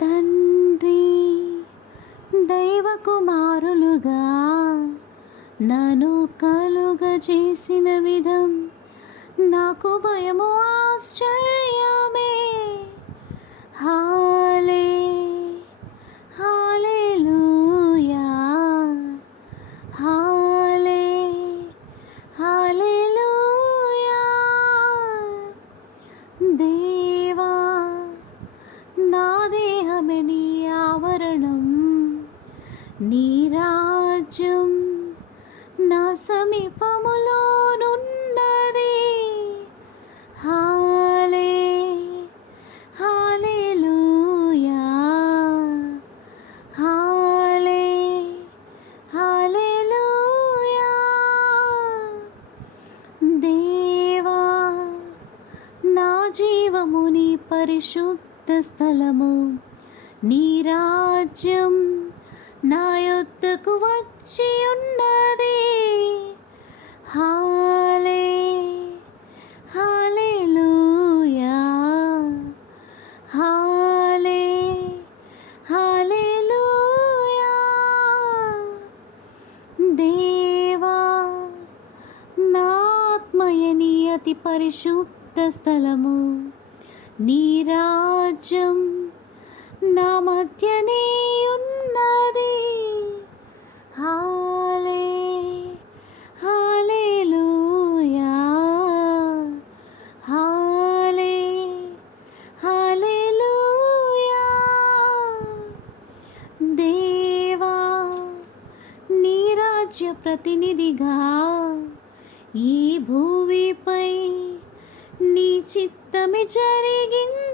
తండ్రి దైవ కుమారులుగా నన్ను కలుగజేసిన విధం నాకు భయము ఆశ్చర్యమే. హల్లెలూయా హల్లెలూయా. దేవా నా దేహమే నీ ఆవరణం, నీ రాజ్యం నా సమీపములోనున్నది. హల్లెలూయా హల్లెలూయా. దేవా నా జీవము నీ పరిశుద్ధ స్థలము, నీ రాజ్యం నా యొద్దకు వచ్చి ఉన్నది. హల్లెలూయా హల్లెలూయా. దేవా నా ఆత్మయ నీ అతి పరిశుద్ధ స్థలము, నీ రాజ్యం నా మధ్యనే ఉన్నది. హల్లెలూయా హల్లెలూయా. దేవా నీ రాజ్య ప్రతినిధిగా ఈ భూమిపై నీ చిత్తమే జరిగింది.